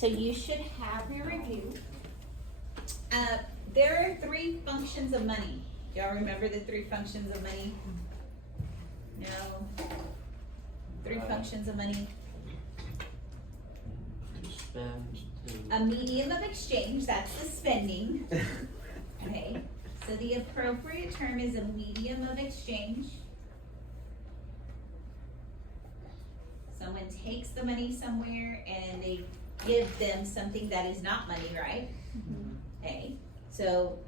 So you should have your review. There are 3 functions of money. Y'all remember the 3 functions of money? No? 3 functions of money. To spend, to. A medium of exchange, that's the spending. Okay, so the appropriate term is a medium of exchange. Someone takes the money somewhere and they give them something that is not money, right? Okay, so,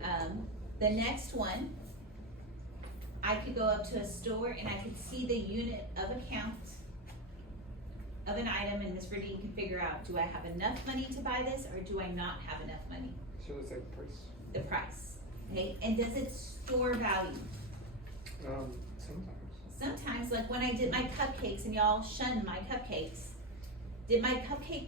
the next one, I could go up to a store and I could see the unit of account of an item, and Ms. Verdine can figure out, do I have enough money to buy this, or do I not have enough money? So it's like price. The price, okay, and does it store value? Sometimes. Sometimes, like when I did my cupcakes and y'all shunned my cupcakes, did my cupcake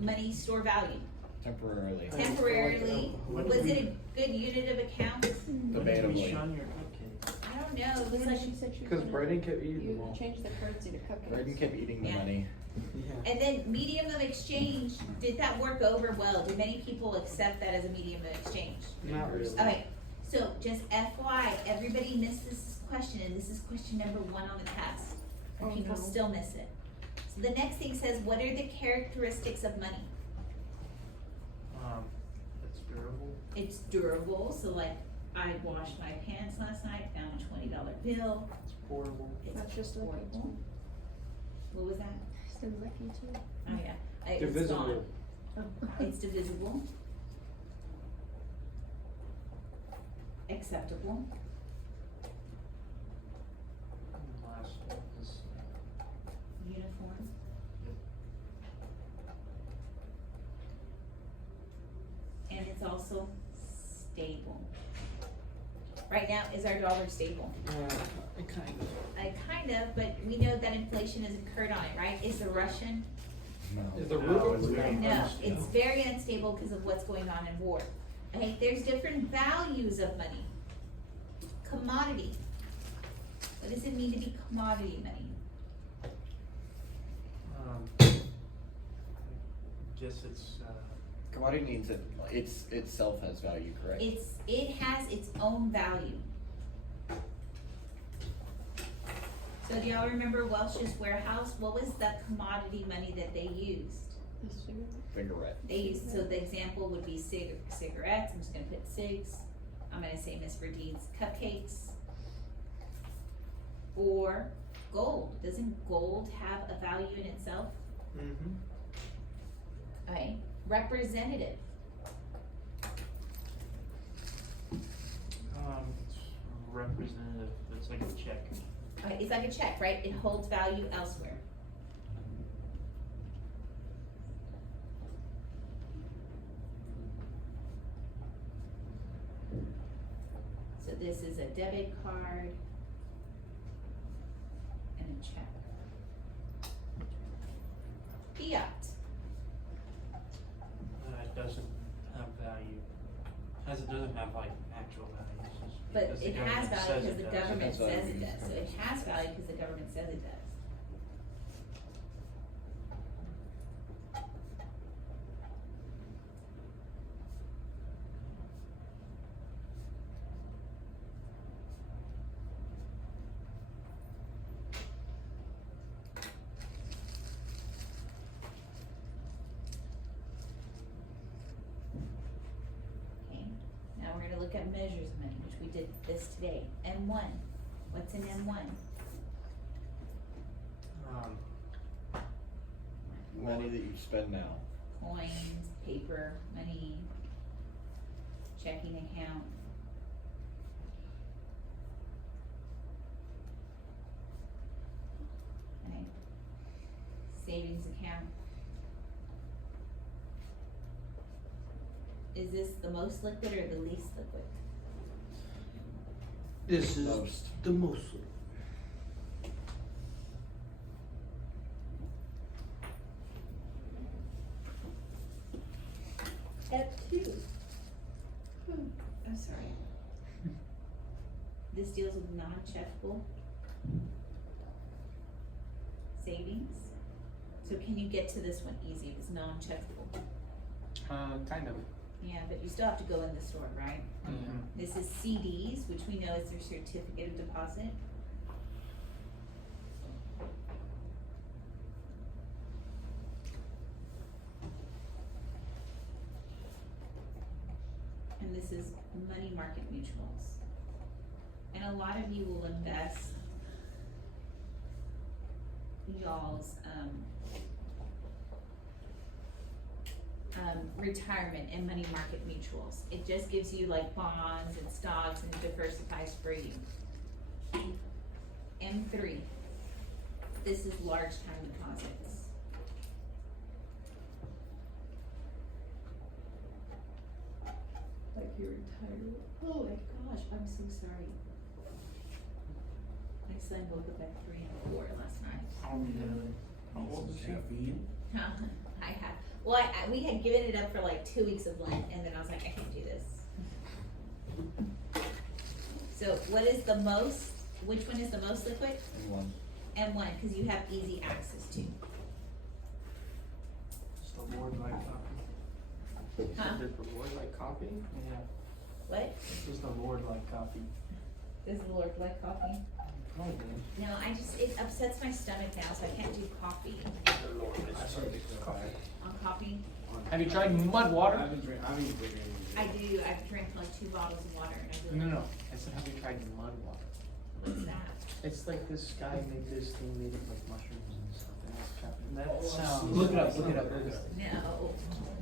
money store value? Temporarily. Temporarily, What was did it a good unit of account? When did we Debatably. shun your cupcakes? I don't know, it was When like, she said she was Because gonna, Brayden kept eating them you all. changed the currency to cupcakes. Braden kept eating the Yeah. money. Yeah. and then medium of exchange, did that work over well? Do many people accept that as a medium of exchange? Not really. Okay, so just FYI, everybody missed this question, and this is question number 1 on the test. And Oh, people no. still miss it. So the next thing says, what are the characteristics of money? It's durable. It's durable, so like, I washed my pants last night, found a $20 bill, It's portable. it's That's just like it's portable. What was that? Sounds like you too. Oh, yeah, it's Divisible. gone, Oh. it's divisible. Acceptable, And the last one is, uniform. And it's also stable. Right now, is our dollar stable? Kind of, but we know that inflation has occurred on it, right? Is the Russian? Is the No, ruble? it's very No, unstable. it's very unstable because of what's going on in war. Okay, there's different values of money. Commodity. What does it mean to be commodity money? Guess it's, Commodity means that it's itself has value, correct? It has its own value. So do y'all remember Welch's Warehouse? What was the commodity money that they used? Cigarette. They used, so the example would be cigarettes, I'm just gonna put cigs, I'm gonna say Miss Verdine's cupcakes. Or gold, doesn't gold have a value in itself? Mm-hmm. Okay, representative, it's representative, it's like a check. okay, it's like a check, right? It holds value elsewhere. So this is a debit card and a check. Fiat, It doesn't have value, it doesn't have like actual value, it's just but because the it has government value says because it the does. government It has says value it does, so it because has value because the government says it does. Okay, now we're gonna look at measures of money, which we did this today. M1, what's in M1? Money that you spend now. Coins, paper, money, checking account. Okay. Savings account. Is this the most liquid or the least liquid? This is Most. the most. F2. I'm sorry. This deals with non-checkable savings. So can you get to this one easy? It's non-checkable. Kind of. Yeah, but you still have to go in the store, right? This is CDs, which we know is their certificate of deposit. And this is money market mutuals. And a lot of you will invest y'all's, retirement and money market mutuals. It just gives you like bonds and stocks and diversifies for you. M3, this is large time deposits. Like you're retired. Oh my gosh, I'm so sorry. My son woke up at 3 and 4 last night. How old is she? I had, well, we had given it up for like 2 weeks of Lent, and then I was like, I can't do this. So what is the most, which one is the most liquid? One. M1, because you have easy access to. It's the Lord Light Coffee. Huh? Did the Lord like coffee? Yeah, What? this is the Lord Light Coffee. Does the Lord like coffee? Probably. No, it upsets my stomach now, so I can't do coffee. On coffee, Have you tried mud water? I've been drinking. I do, I've drank like 2 bottles of water and I really. No. I said, have you tried mud water? What's that? It's like this guy made this thing made of like mushrooms and stuff. And it's chopped. That sounds. Look it up. Look it up. No,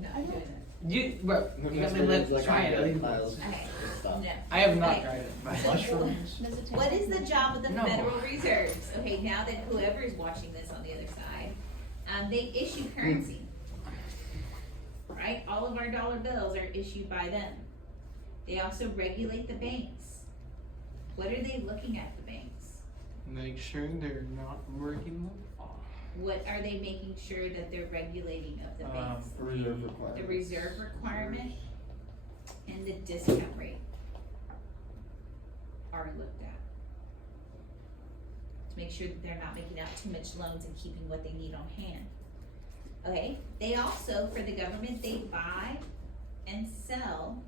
not doing it. You, bro, you got me let try it. Okay, Stop. no. I have not Okay. tried it. Mushrooms. Does it taste What is like the job of the No. Federal Reserves? Okay, now that whoever is watching this on the other side, they issue currency. Right? All of our dollar bills are issued by them. They also regulate the banks. What are they looking at, the banks? Make sure they're not breaking the law. What are they making sure that they're regulating of the banks? Reserve The requirement. reserve requirement and the discount rate are looked at. To make sure that they're not making out too much loans and keeping what they need on hand. Okay, they also, for the government, they buy and sell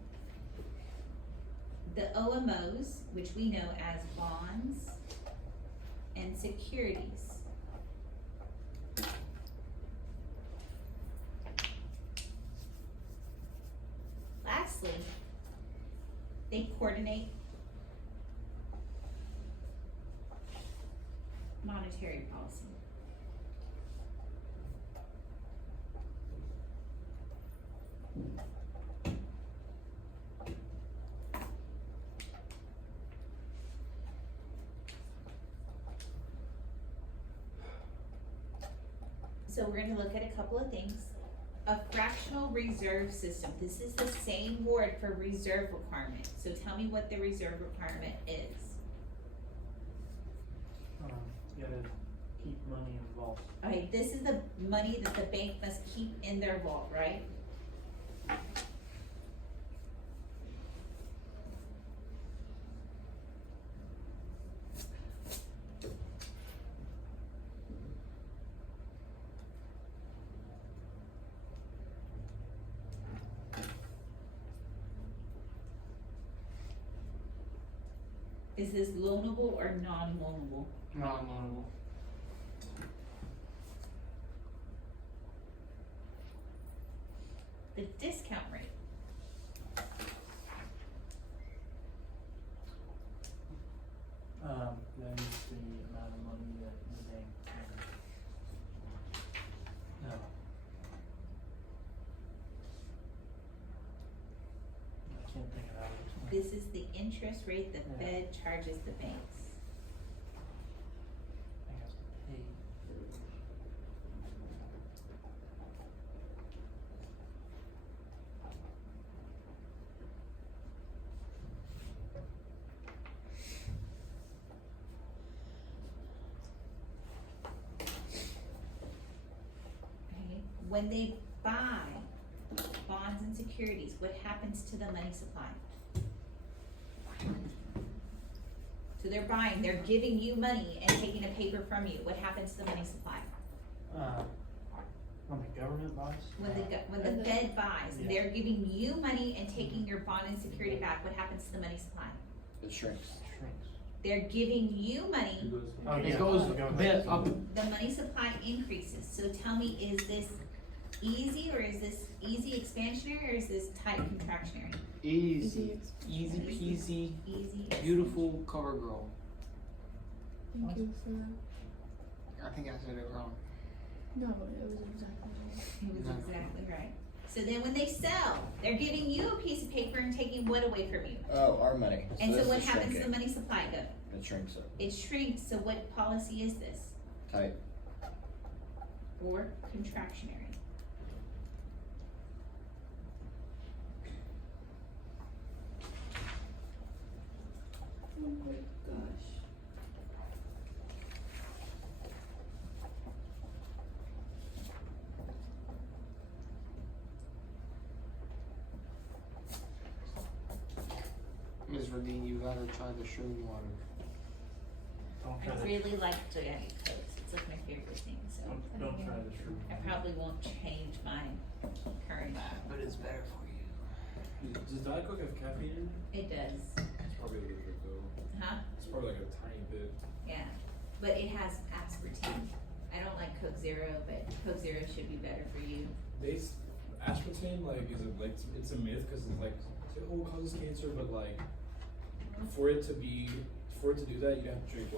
the OMOs, which we know as bonds and securities. Lastly, they coordinate monetary policy. So we're gonna look at a couple of things. A fractional reserve system. This is the same word for reserve requirement. So tell me what the reserve requirement is. You gotta keep money in vault. Okay, this is the money that the bank must keep in their vault, right? Is this loanable or non-loanable? Non-loanable. The discount rate. That is the amount of money that the bank can. No. I can't think of how to explain. This is the interest rate the Yeah. Fed charges the banks. I have to pay. Okay, when they buy bonds and securities, what happens to the money supply? So they're buying, they're giving you money and taking a paper from you, what happens to the money supply? When the government buys? When the Fed buys, Yeah. they're giving you money and taking your bond and security back, what happens to the money supply? It shrinks. Shrinks. They're giving you money, Oh, It yeah, goes the a government. bit up. the money supply increases, so tell me, is this easy, or is this easy expansionary, or is this tight contractionary? Easy, easy peasy, Easy. beautiful cover girl. Thank you for that. I think I said it wrong. No, it was exactly right. It was exactly right. So then when they sell, they're giving you a piece of paper and taking what away from you? Oh, our money. And so this what is happens to the shrinking. money supply go? It shrinks it. It shrinks, so what policy is this? Tight. Or contractionary? Oh my gosh. Ms. Radine, you gotta try the sugar water. Don't I try the, really like Gigantic Coast, it's like my favorite thing, so don't try the shroom. I probably won't change my current. But it's better for you. Does Diet Coke have caffeine in it? It does, It's probably a little bit though. huh? It's probably like a tiny bit. Yeah, but it has aspartame. I don't like Coke Zero, but Coke Zero should be better for you. Aspartame, like, is it like, it's a myth, cause it's like, oh, it causes cancer, but like, for it to do that, you have to drink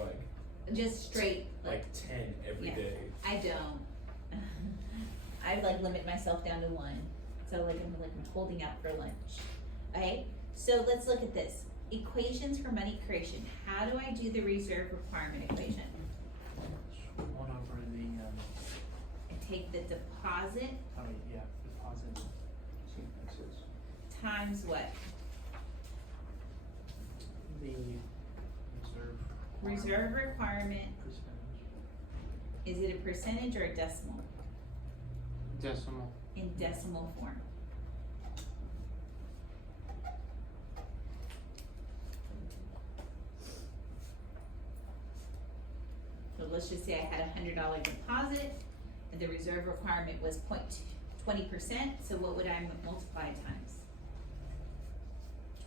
Just straight, like 10 every Yeah. day. I don't. I like limit myself down to one, so I'm holding out for lunch. Okay, so let's look at this. Equations for money creation. How do I do the reserve requirement equation? One over the, I take the deposit oh, yeah, deposit. times what? The reserve. Reserve requirement, Percentage. is it a percentage or a decimal? Decimal. In decimal form. So let's just say I had $100 deposit, and the reserve requirement was 20%, so what would I multiply times?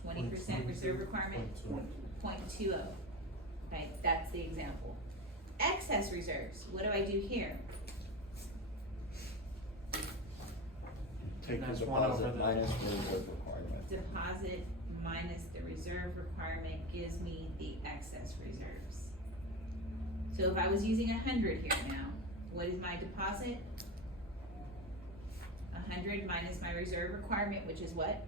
20% reserve requirement, 0.20. Right, that's the example. Excess reserves, what do I do here? Take the That's one over deposit the- minus the reserve requirement. Deposit minus the reserve requirement gives me the excess reserves. So if I was using 100 here now, what is my deposit? 100 minus my reserve requirement, which is what?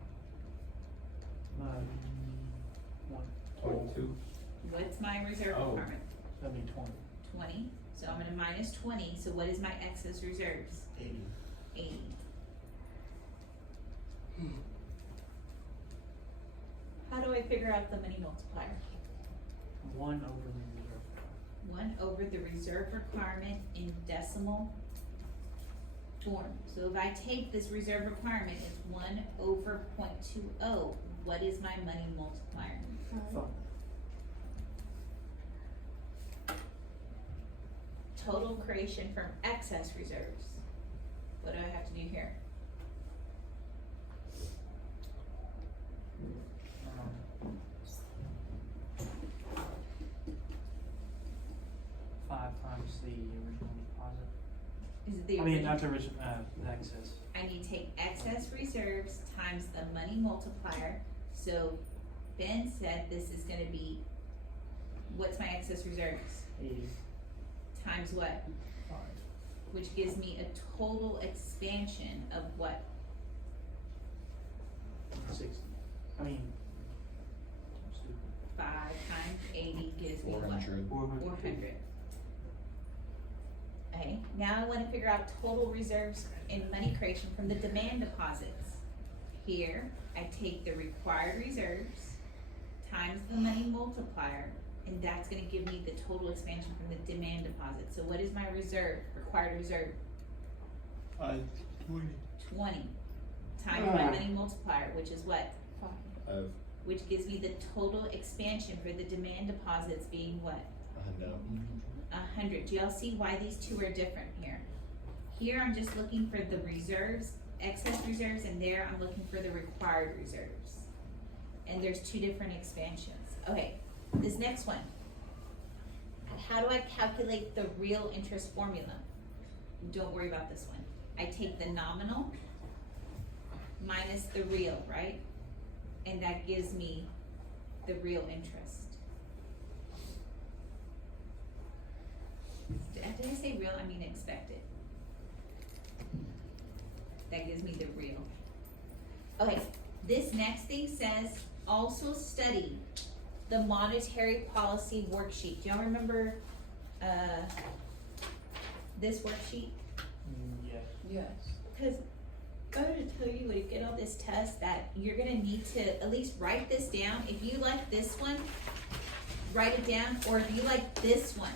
One, 22. What's my reserve Oh. requirement? that'd be 20. 20, so I'm gonna minus 20, so what is my excess reserves? 80. 80. How do I figure out the money multiplier? 1 over the reserve. 1 over the reserve requirement in decimal form. So if I take this reserve requirement, it's 1 over 0.20, what is my money multiplier? Five. Total creation from excess reserves. What do I have to do here? Five times the original deposit. Is it the I mean, original? not the original, the excess. I need to take excess reserves times the money multiplier. So Ben said this is gonna be, what's my excess reserves? 80. Times what? 5. Which gives me a total expansion of what? 60. I mean, I'm stupid. 5 times 80 gives me what? 400. 400. Okay, now I wanna figure out total reserves in money creation from the demand deposits. Here, I take the required reserves times the money multiplier, and that's gonna give me the total expansion from the demand deposit. So what is my reserve, required reserve? 20 times my money multiplier, which is what? Five. Which gives me the total expansion for the demand deposits being what? 100. 100. Do y'all see why these two are different here? Here, I'm just looking for the reserves, excess reserves, and there, I'm looking for the required reserves. And there's two different expansions. Okay, this next one. How do I calculate the real interest formula? Don't worry about this one. I take the nominal minus the real, right? And that gives me the real interest. Did I say real? I mean expected. That gives me the real. Okay, this next thing says, also study the monetary policy worksheet. Do y'all remember, this worksheet? Yeah. Yes. Cause I'm gonna tell you when you get on this test that you're gonna need to at least write this down. If you like this one, write it down, or if you like this one,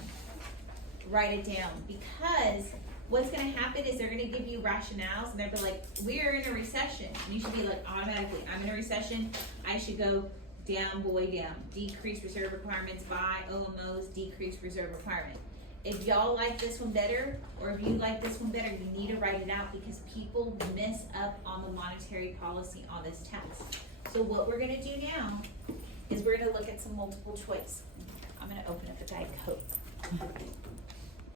write it down. Because what's gonna happen is they're gonna give you rationales and they'll be like, we're in a recession. And you should be like, automatically, I'm in a recession, I should go down, boy, down. Decrease reserve requirements by OMOs, decrease reserve requirement. If y'all like this one better, or if you like this one better, you need to write it out because people mess up on the monetary policy on this test. So what we're gonna do now is we're gonna look at some multiple choice. I'm gonna open up the Diet Coke.